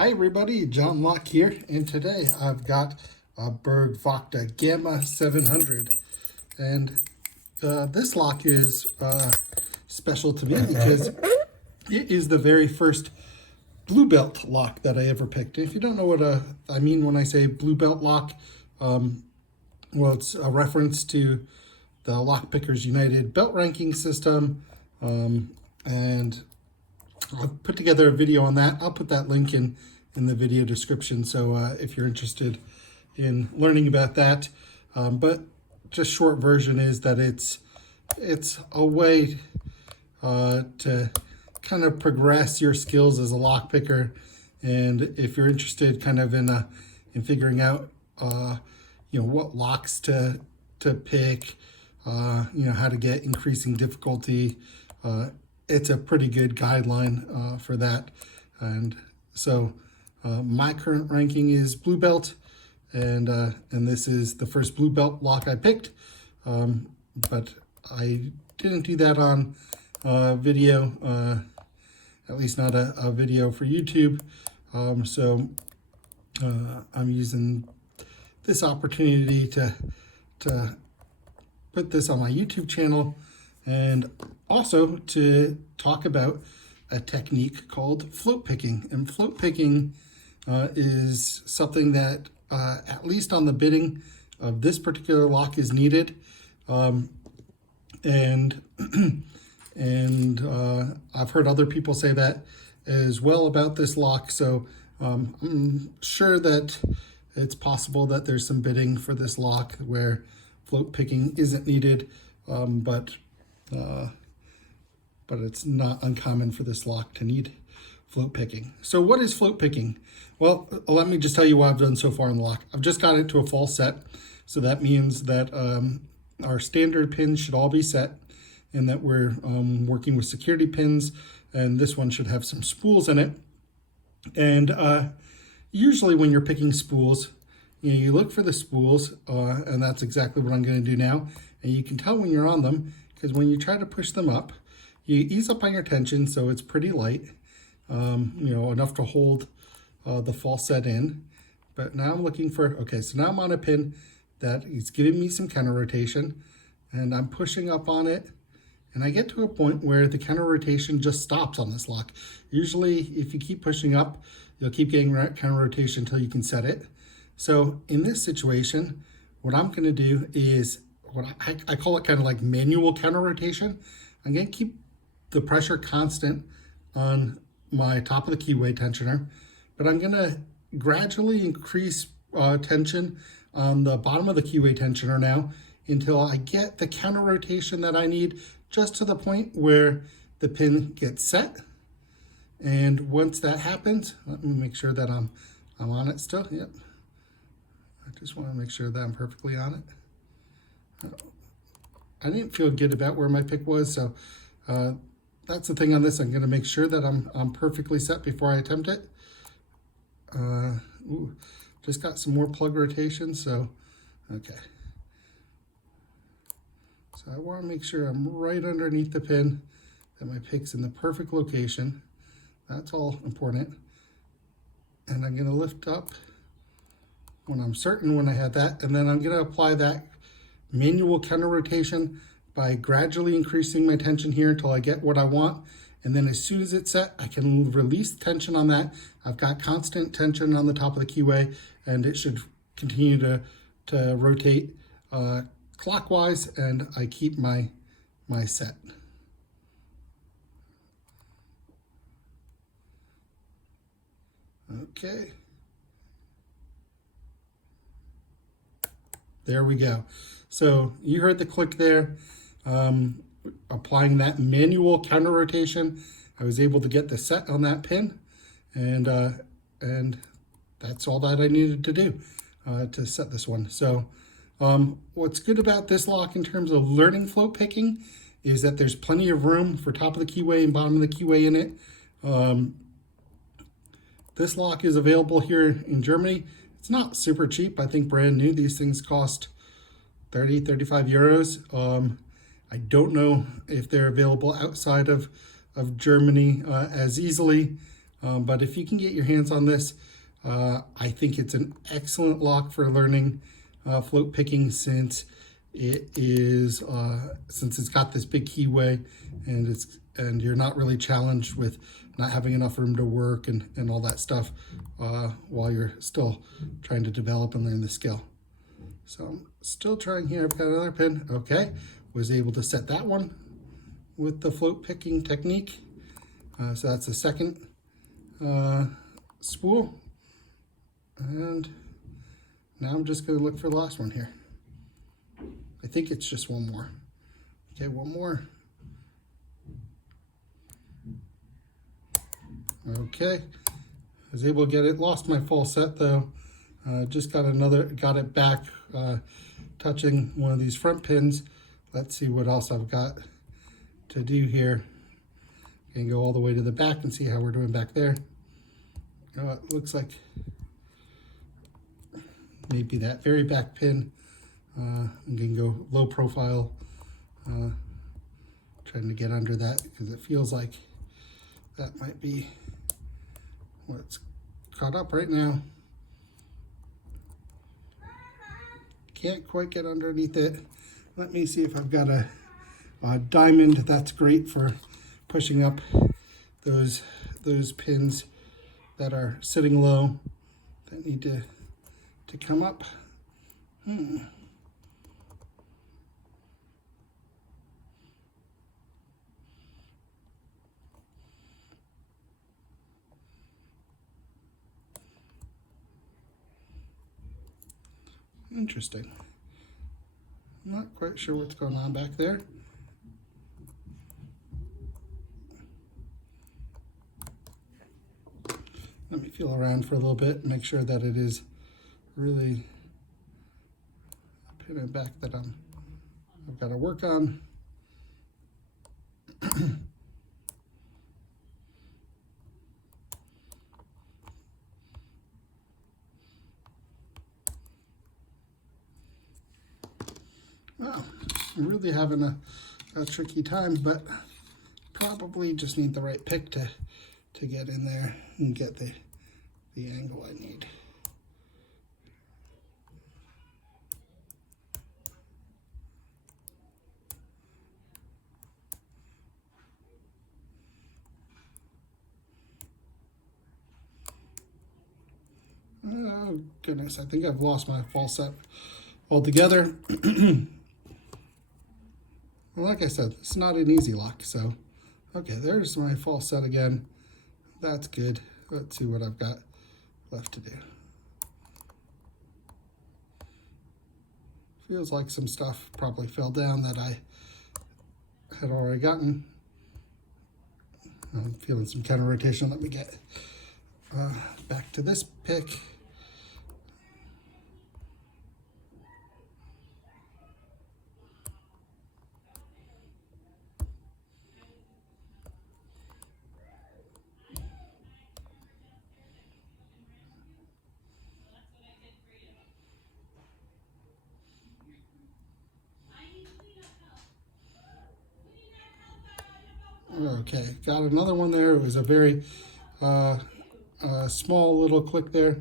Hi everybody, John Locke here, and today I've got a Berg Vokta Gamma 700, and this lock is special to me because it is the very first blue belt lock that I ever picked. If you don't know what I mean when I say blue belt lock, well, it's a reference to the Lockpickers United belt ranking system, and I've put together a video on that. I'll put that link in the video description, so if you're interested in learning about that. But just short version is that it's a way to kind of progress your skills as a lockpicker, and if you're interested kind of in figuring out what locks to pick, how to get increasing difficulty, it's a pretty good guideline for that. And so my current ranking is blue belt, and this is the first blue belt lock I picked, but I didn't do that on video, at least not a video for YouTube. So I'm using this opportunity to put this on my YouTube channel, and also to talk about a technique called float picking. And float picking is something that, at least on the bitting of this particular lock, is needed. And I've heard other people say that as well about this lock. So I'm sure that it's possible that there's some bitting for this lock where float picking isn't needed, but it's not uncommon for this lock to need float picking. So what is float picking? Well, let me just tell you what I've done so far in the lock. I've just got it to a false set. So that means that our standard pins should all be set, and that we're working with security pins, and this one should have some spools in it. And usually when you're picking spools, you look for the spools, and that's exactly what I'm going to do now. And you can tell when you're on them, because when you try to push them up, you ease up on your tension so it's pretty light, enough to hold the false set in. But now I'm looking for, okay, so now I'm on a pin that is giving me some counter rotation, and I'm pushing up on it, and I get to a point where the counter rotation just stops on this lock. Usually if you keep pushing up, you'll keep getting counter rotation until you can set it. So in this situation, what I'm going to do is what I call it kind of like manual counter rotation. I'm going to keep the pressure constant on my top of the keyway tensioner, but I'm going to gradually increase tension on the bottom of the keyway tensioner now until I get the counter rotation that I need, just to the point where the pin gets set. And once that happens, let me make sure that I'm on it still. Yep. I just want to make sure that I'm perfectly on it. I didn't feel good about where my pick was, so that's the thing on this. I'm going to make sure that I'm perfectly set before I attempt it. Just got some more plug rotation, so okay. So I want to make sure I'm right underneath the pin, that my pick's in the perfect location. That's all important. And I'm going to lift up when I'm certain when I had that, and then I'm going to apply that manual counter rotation by gradually increasing my tension here until I get what I want. And then as soon as it's set, I can release tension on that. I've got constant tension on the top of the keyway, and it should continue to rotate clockwise, and I keep my set. Okay. There we go. So you heard the click there. Applying that manual counter rotation, I was able to get the set on that pin, and that's all that I needed to do to set this one. So what's good about this lock in terms of learning float picking is that there's plenty of room for top of the keyway and bottom of the keyway in it. This lock is available here in Germany. It's not super cheap. I think brand new, these things cost 30, 35 euros. I don't know if they're available outside of Germany as easily. But if you can get your hands on this, I think it's an excellent lock for learning float picking, since it's got this big keyway, and you're not really challenged with not having enough room to work and all that stuff while you're still trying to develop and learn the skill. So I'm still trying here. I've got another pin. Okay, was able to set that one with the float picking technique. So that's the second spool. And now I'm just going to look for the last one here. I think it's just one more. Okay, one more. Okay, I was able to get it. Lost my full set though. Just got it back, touching one of these front pins. Let's see what else I've got to do here. And go all the way to the back and see how we're doing back there. It looks like maybe that very back pin. I'm gonna go low profile, trying to get under that because it feels like that might be what's caught up right now. Can't quite get underneath it. Let me see if I've got a diamond. That's great for pushing up those pins that are sitting low that need to come up. Interesting. I'm not quite sure what's going on back there. Let me feel around for a little bit and make sure that it is really a pin and back that I've got to work on. Well, I'm really having a tricky time, but probably just need the right pick to get in there and get the angle I need. Oh goodness, I think I've lost my false set altogether. Well, like I said, it's not an easy lock, so okay, there's my false set again. That's good. Let's see what I've got left to do. Feels like some stuff probably fell down that I had already gotten. I'm feeling some counter rotation. Let me get back to this pick. Okay, got another one there. It was a very small little click there.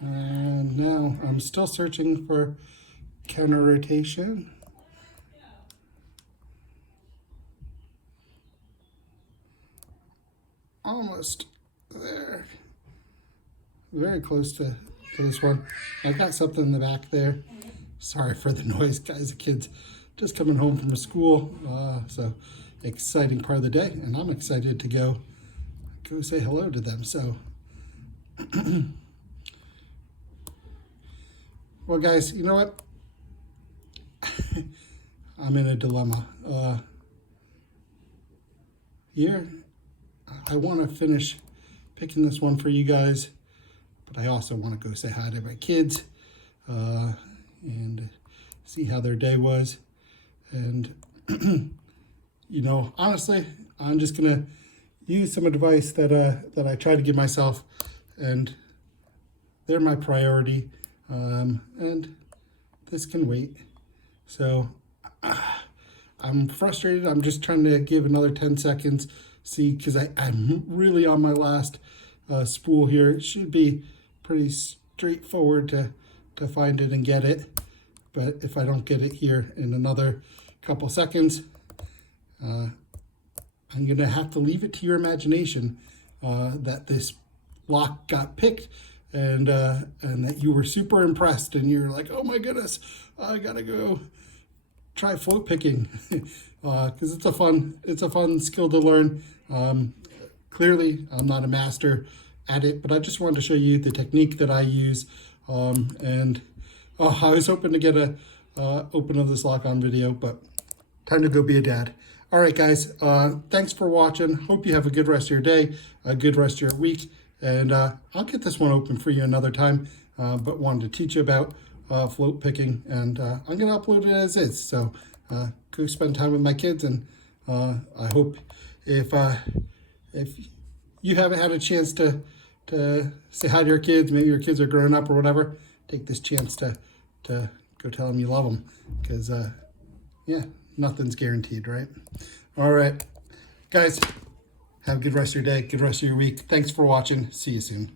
And now I'm still searching for counter rotation. Almost there. Very close to this one. I've got something in the back there. Sorry for the noise, guys. The kids just coming home from school. So exciting part of the day, and I'm excited to go say hello to them. So well, guys, you know what? I'm in a dilemma here. I want to finish picking this one for you guys, but I also want to go say hi to my kids and see how their day was. And you know, honestly, I'm just gonna use some advice that I try to give myself, and they're my priority, and this can wait. So I'm frustrated. I'm just trying to give another 10 seconds see, because I'm really on my last spool here. It should be pretty straightforward to find it and get it. But if I don't get it here in another couple seconds, I'm going to have to leave it to your imagination that this lock got picked, and that you were super impressed and you're like, oh my goodness, I gotta go try float picking, because it's a fun skill to learn. Clearly I'm not a master at it, but I just wanted to show you the technique that I use, and I was hoping to get a open of this lock on video, but time to go be a dad. All right, guys, thanks for watching. Hope you have a good rest of your day, a good rest of your week, and I'll get this one open for you another time, but wanted to teach you about float picking, and I'm going to upload it as is. So go spend time with my kids, and I hope if you haven't had a chance to say hi to your kids, maybe your kids are growing up or whatever, take this chance to go tell them you love them, because yeah, nothing's guaranteed, right? All right, guys, have a good rest of your day, good rest of your week. Thanks for watching. See you soon.